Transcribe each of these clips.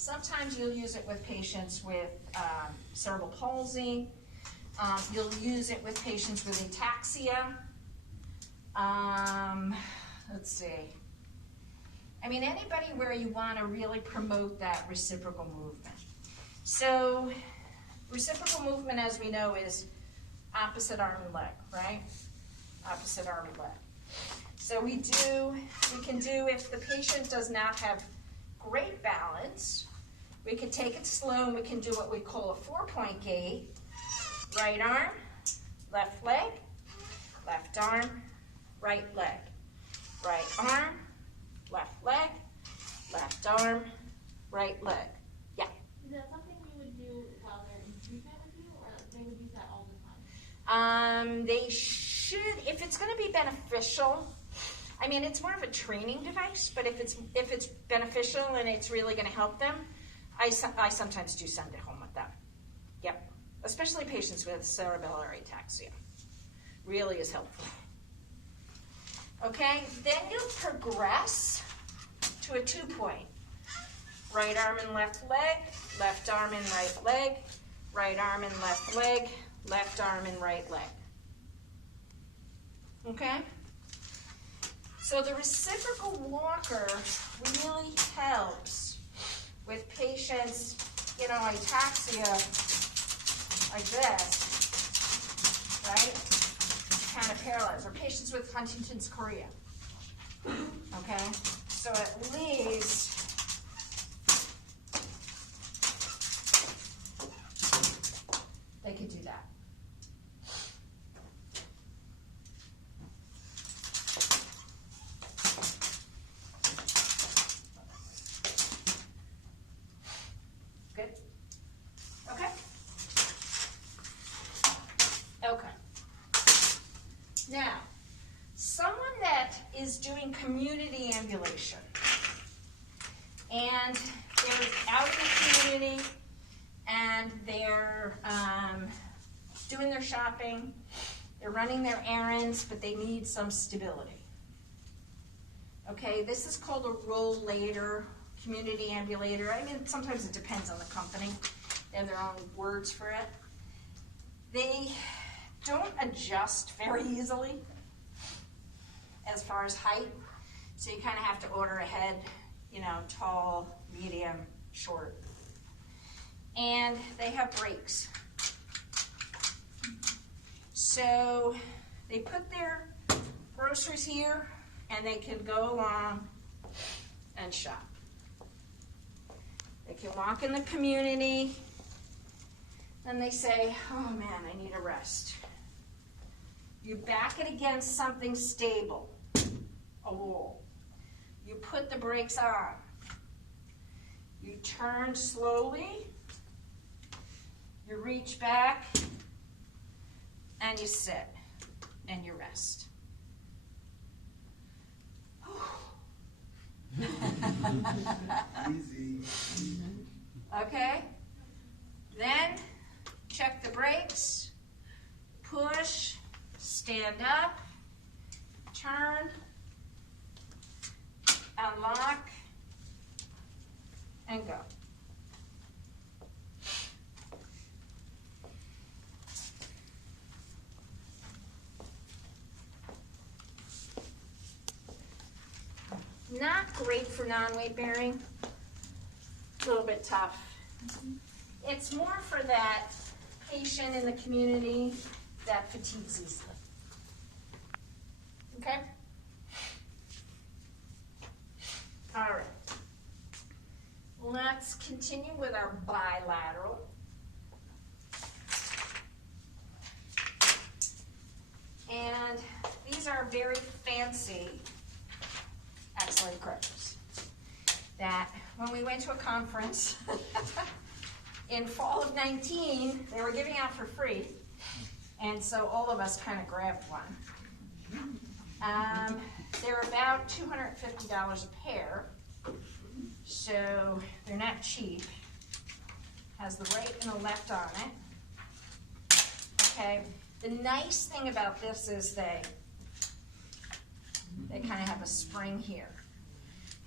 Sometimes you'll use it with patients with cerebral palsy. You'll use it with patients with ataxia. Let's see. I mean, anybody where you want to really promote that reciprocal movement. So, reciprocal movement, as we know, is opposite arm and leg, right? Opposite arm and leg. So we can do, if the patient does not have great balance, we can take it slow and we can do what we call a 4-point gait. Right arm, left leg, left arm, right leg. Right arm, left leg, left arm, right leg. Yeah? Is that something you would do while they're in treatment with you, or they would use that all the time? They should, if it's going to be beneficial. I mean, it's more of a training device, but if it's beneficial and it's really going to help them, I sometimes do send it home with them. Yep. Especially patients with cerebellar ataxia. Really is helpful. Okay, then you'll progress to a 2-point. Right arm and left leg, left arm and right arm and left leg, left arm and right leg. Okay? So the reciprocal walker really helps with patients, you know, ataxia like this, right? Kind of paralyzed, or patients with Huntington's chorea. Okay? So at least they could do that. Good? Okay? Okay. Now, someone that is doing community ambulation and they're out in the community and they're doing their shopping, they're running their errands, but they need some stability. Okay, this is called a rollator, community ambulator. I mean, sometimes it depends on the company. They have their own words for it. They don't adjust very easily as far as height, so you kind of have to order ahead, you know, tall, medium, short. And they have brakes. So they put their groceries here and they can go along and shop. They can walk in the community and they say, oh man, I need a rest. You back it against something stable, a wall. You put the brakes on. You turn slowly. You reach back and you sit and you rest. Easy. Okay? Then check the brakes, push, stand up, turn, unlock, and go. Not great for non-weight bearing. A little bit tough. It's more for that patient in the community that fatigues easily. Okay? All right. Let's continue with our bilateral. And these are very fancy excellent crutches that when we went to a conference in fall of 19, they were giving out for free, and so all of us kind of grabbed one. They're about $250 a pair, so they're not cheap. Has the right and the left on it. Okay, the nice thing about this is they kind of have a spring here.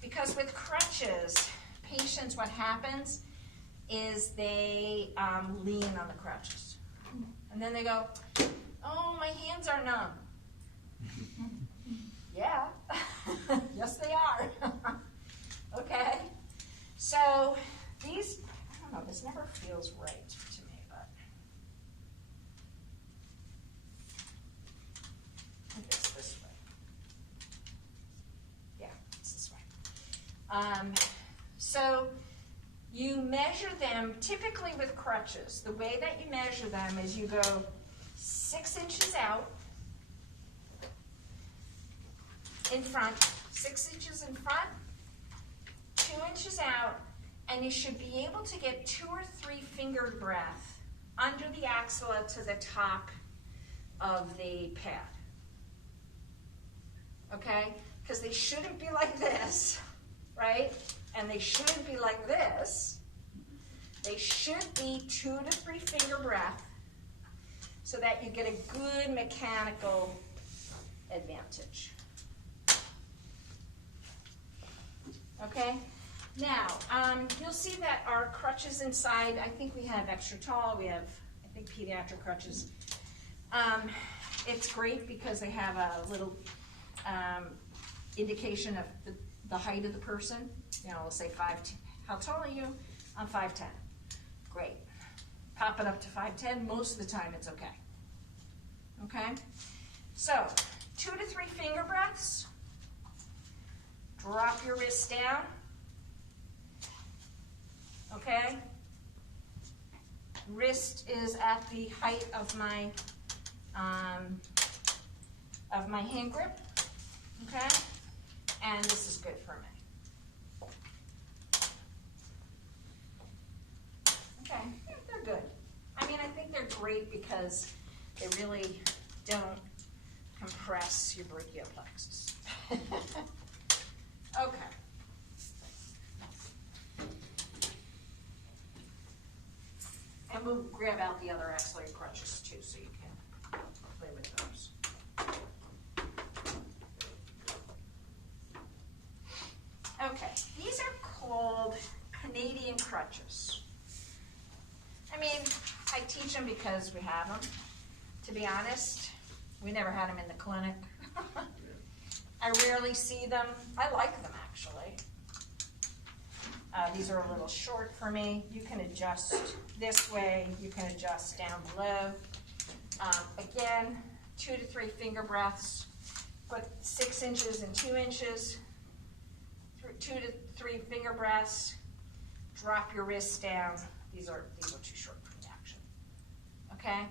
Because with crutches, patients, what happens is they lean on the crutches. And then they go, oh, my hands are numb. Yeah, yes they are. Okay, so these, I don't know, this never feels right to me, but I think it's this way. Yeah, it's this way. So you measure them typically with crutches. The way that you measure them is you go 6 inches out in front, 6 inches in front, 2 inches out, and you should be able to get 2 or 3 fingered breath under the axilla to the top of the pad. Okay? Because they shouldn't be like this, right? And they shouldn't be like this. They should be 2 to 3 finger breath so that you get a good mechanical advantage. Okay? Now, you'll see that our crutches inside, I think we have extra tall, we have, I think, pediatric crutches. It's great because they have a little indication of the height of the person. You know, we'll say 5'10". How tall are you? I'm 5'10". Great. Pop it up to 5'10". Most of the time it's okay. Okay? So, 2 to 3 finger breaths. Drop your wrist down. Okay? Wrist is at the height of my hand grip. Okay? And this is good for me. Okay, yeah, they're good. I mean, I think they're great because they really don't compress your brachial plexus. Okay. And we'll grab out the other axillary crutches too, so you can play with those. Okay, these are called Canadian crutches. I mean, I teach them because we have them. To be honest, we never had them in the clinic. I rarely see them. I like them, actually. These are a little short for me. You can adjust this way. You can adjust down below. Again, 2 to 3 finger breaths. Put 6 inches and 2 inches. 2 to 3 finger breaths. Drop your wrists down. These are too short for me, actually. Okay?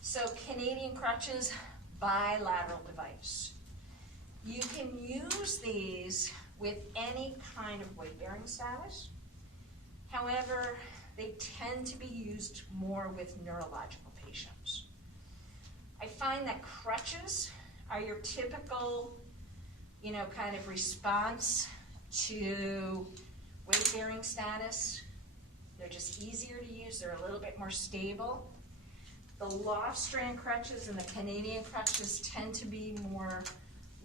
So Canadian crutches, bilateral device. You can use these with any kind of weight-bearing status. However, they tend to be used more with neurological patients. I find that crutches are your typical, kind of response to weight-bearing status. They're just easier to use. They're a little bit more stable. The loft strand crutches and the Canadian crutches tend to be more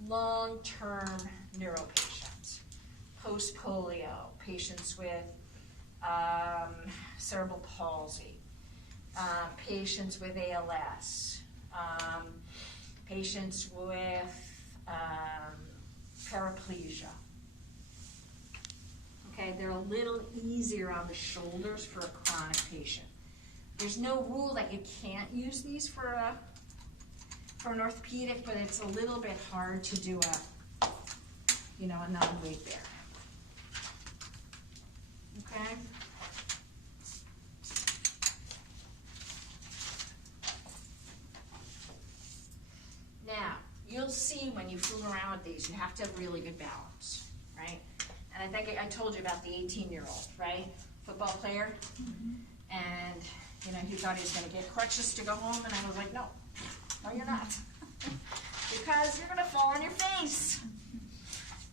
long-term neuro patients, post-polio, patients with cerebral palsy, patients with ALS, patients with paraplegia. Okay, they're a little easier on the shoulders for a chronic patient. There's no rule that you can't use these for an orthopedic, but it's a little bit hard to do a non-weight bearing. Okay? Now, you'll see when you fool around with these, you have to have really good balance, right? And I think I told you about the 18-year-old, right? Football player. Mm-hmm. And, he thought he was going to get crutches to go home, and I was like, no, you're not. Because you're going to fall on your face.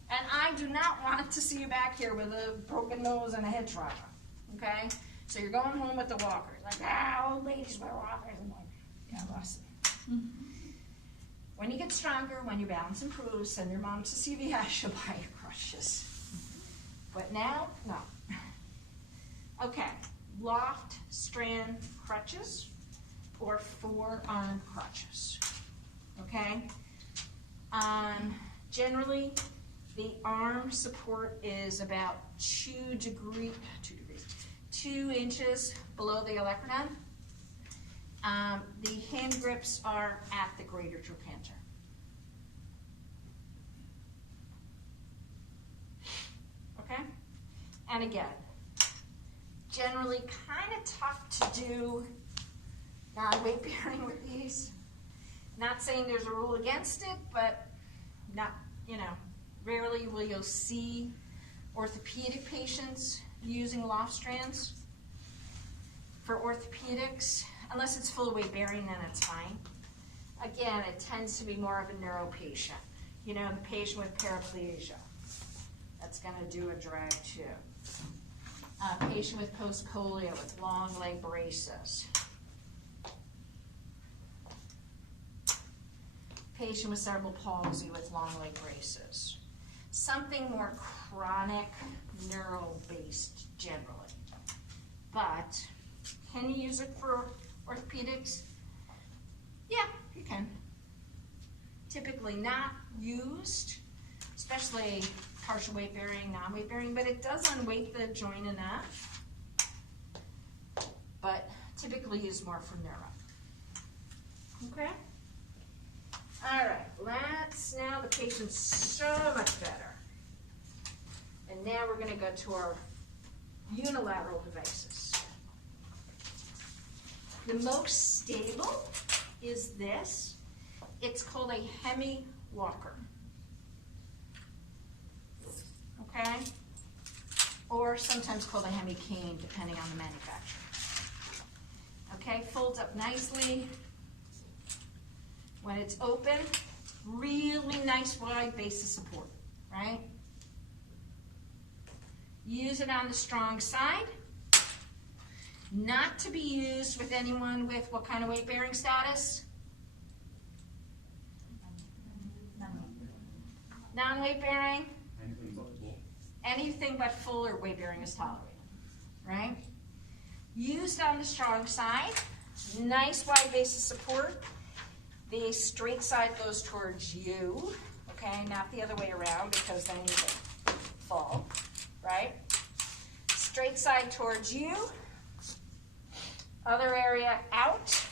And I do not want to see you back here with a broken nose and a head trauma, okay? So you're going home with the walker. Like, old ladies wear walkers. I'm like, yeah, listen. Mm-hmm. When you get stronger, when your balance improves, send your mom to CVS, she'll buy your crutches. But now, no. Okay, loft strand crutches or forearm crutches. Okay? Generally, the arm support is about 2 inches below the olecranon. The hand grips are at the greater trochanter. Okay? And again, generally kind of tough to do non-weight bearing with these. Not saying there's a rule against it, but not, rarely will you see orthopedic patients using loft strands. For orthopedics, unless it's full weight bearing, then it's fine. Again, it tends to be more of a neuro patient. The patient with paraplegia. That's going to do a drag too. Patient with post-colia with long leg braces. Patient with cerebral palsy with long leg braces. Something more chronic, neuro-based generally. But can you use it for orthopedics? Yeah, you can. Typically not used, especially partial weight bearing, non-weight bearing, but it does unweight the joint enough. But typically used more for neuro. Okay? All right, now the patient's so much better. And now we're going to go to our unilateral devices. The most stable is this. It's called a hemi walker. Okay? Or sometimes called a hemi cane, depending on the manufacturer. Okay, folds up nicely. When it's open, really nice wide base of support, right? Use it on the strong side. Not to be used with anyone with what kind of weight bearing status? Non-weight bearing? Anything but full or weight bearing is tolerated, right? Used on the strong side. Nice wide base of support. The straight side goes towards you, okay? Not the other way around because then you can fall, right? Straight side towards you. Other area out,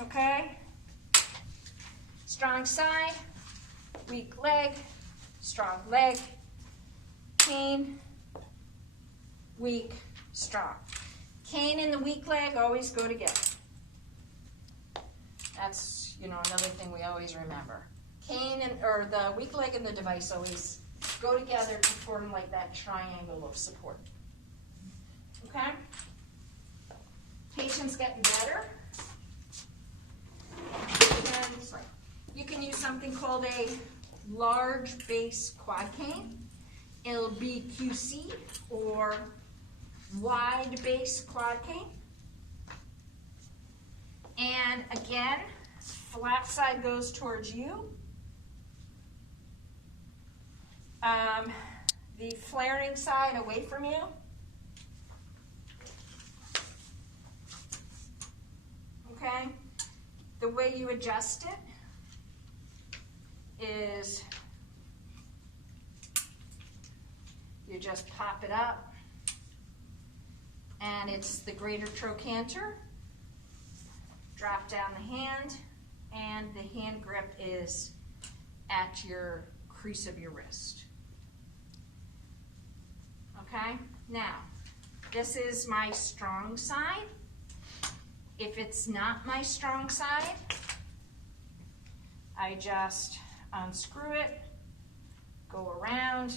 okay? Strong side, weak leg, strong leg, cane, weak, strong. Cane and the weak leg always go together. That's, another thing we always remember. Cane or the weak leg and the device always go together to form like that triangle of support. Okay? Patient's getting better. And you can use something called a large base quad cane, LBQC, or wide base quad cane. And again, flat side goes towards you. The flaring side away from you. Okay? The way you adjust it is you just pop it up, and it's the greater trochanter. Drop down the hand, and the hand grip is at your crease of your wrist. Okay? Now, this is my strong side. If it's not my strong side, I just unscrew it, go around,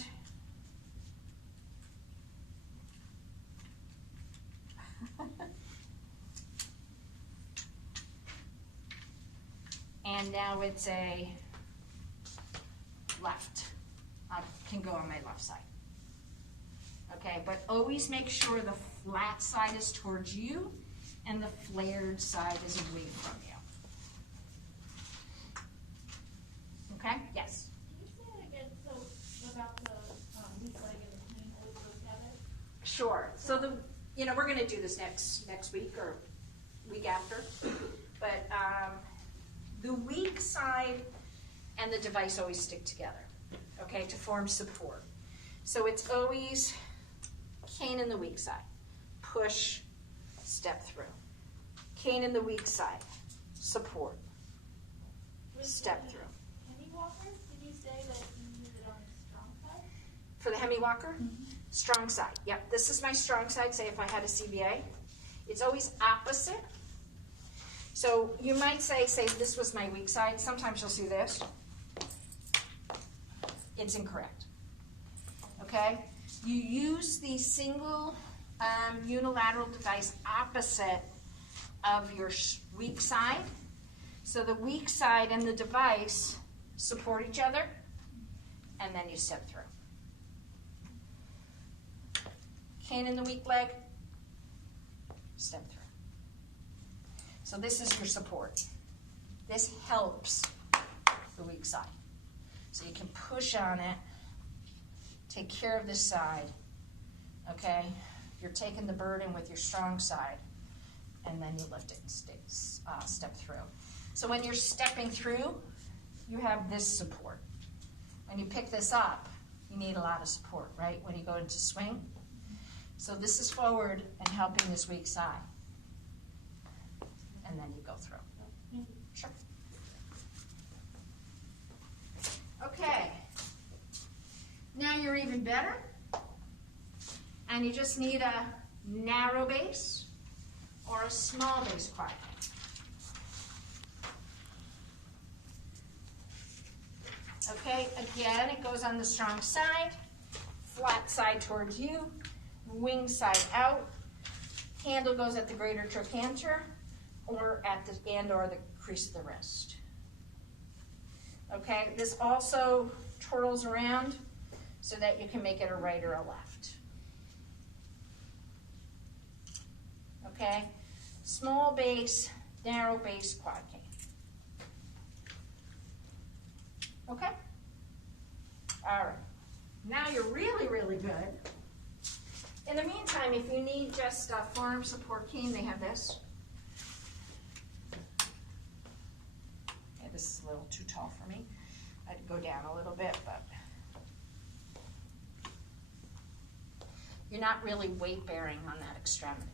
and now it's a left. I can go on my left side. Okay, but always make sure the flat side is towards you and the flared side is away from you. Okay? Yes? Can you say that again? So about the weak leg and the cane always go together? Sure. So we're going to do this next week or week after. But the weak side and the device always stick together, okay, to form support. So it's always cane in the weak side, push, step through. Cane in the weak side, support, step through. Hemi walker, did you say that you use it on the strong side? For the hemi walker, strong side. Yep, this is my strong side. Say if I had a CBA, it's always opposite. So you might say this was my weak side. Sometimes you'll see this. It's incorrect. Okay? You use the single unilateral device opposite of your weak side. So the weak side and the device support each other, and then you step through. Cane in the weak leg, step through. So this is your support. This helps the weak side. So you can push on it, take care of this side, okay? You're taking the burden with your strong side, and then you lift it and step through. So when you're stepping through, you have this support. When you pick this up, you need a lot of support, right? When you go into swing. So this is forward and helping this weak side. And then you go through. Sure. Okay. Now you're even better. And you just need a narrow base or a small base quad. Okay, again, it goes on the strong side, flat side towards you, wing side out, handle goes at the greater trochanter or at the or the crease of the wrist. Okay, this also twirls around so that you can make it a right or a left. Okay, small base, narrow base, quad cane. Okay? All right. Now you're really, really good. In the meantime, if you need just a forearm support cane, they have this. Okay, this is a little too tall for me. I'd go down a little bit, but you're not really weight bearing on that extremity,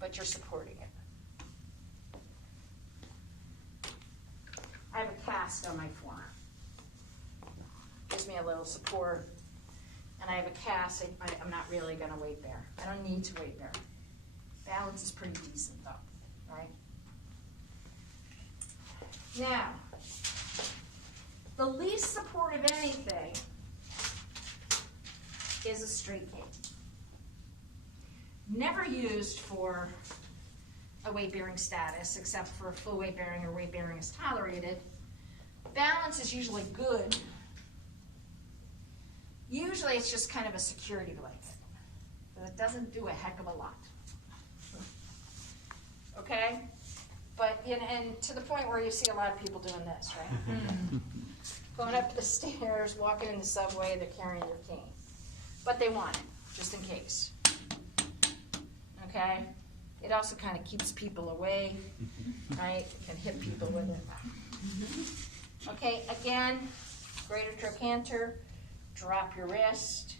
but you're supporting it. I have a cast on my forearm. Gives me a little support. And I have a cast, I'm not really going to weight bear. I don't need to weight bear. Balance is pretty decent though, right? Now, the least support of anything is a straight cane. Never used for a weight bearing status, except for full weight bearing or weight bearing is tolerated. Balance is usually good. Usually it's just kind of a security blanket, but it doesn't do a heck of a lot. Okay? But, and to the point where you see a lot of people doing this, right? Going up the stairs, walking in the subway, they're carrying their cane. But they want it, just in case. Okay? It also kind of keeps people away, right? You can hit people with it. Okay, again, greater trochanter. Drop your wrist,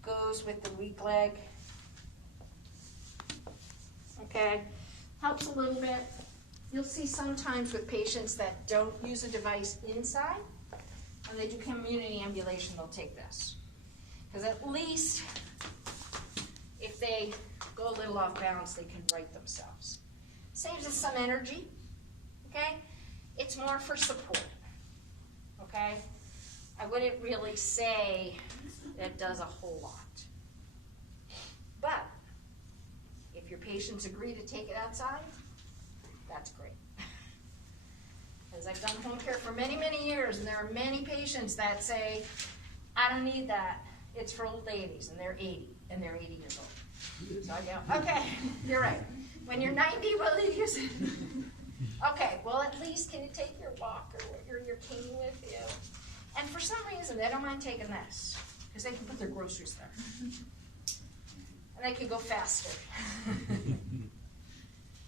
goes with the weak leg. Okay, helps a little bit. You'll see sometimes with patients that don't use a device inside, when they do community ambulation, they'll take this. Because at least if they go a little off balance, they can right themselves. Saves us some energy, okay? It's more for support, okay? I wouldn't really say it does a whole lot. But if your patients agree to take it outside, that's great. Because I've done home care for many, many years, and there are many patients that say, I don't need that. It's for old ladies, and they're 80, and they're 80 years old. So I go, okay, you're right. When you're 90, will you use it? Okay, well, at least can you take your walker or your cane with you? And for some reason, they don't mind taking this, because they can put their groceries there. and I can go faster.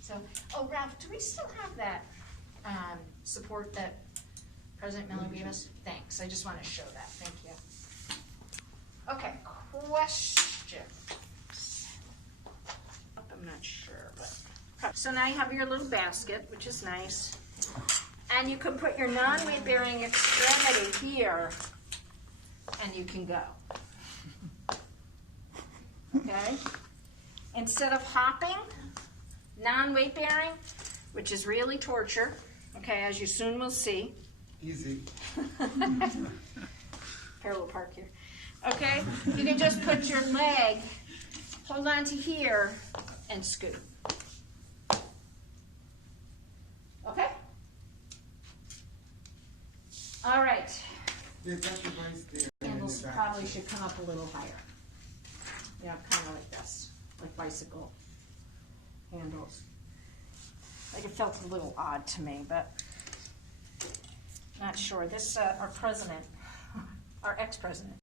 So, oh, Ralph, do we still have that support that President Miller gave us? Thanks, I just want to show that, thank you. Okay, questions? I'm not sure, but. So now you have your little basket, which is nice. And you can put your non-weight bearing extremity here, and you can go. Okay? Instead of hopping, non-weight bearing, which is really torture, okay, as you soon will see. Easy. Parallel park here. Okay? You can just put your leg, hold on to here, and scoot. Okay? All right. Yeah, that device there. Handles probably should come up a little higher. Yeah, kind of like this, like bicycle handles. Like it felt a little odd to me, but not sure. This, our president, our ex-president,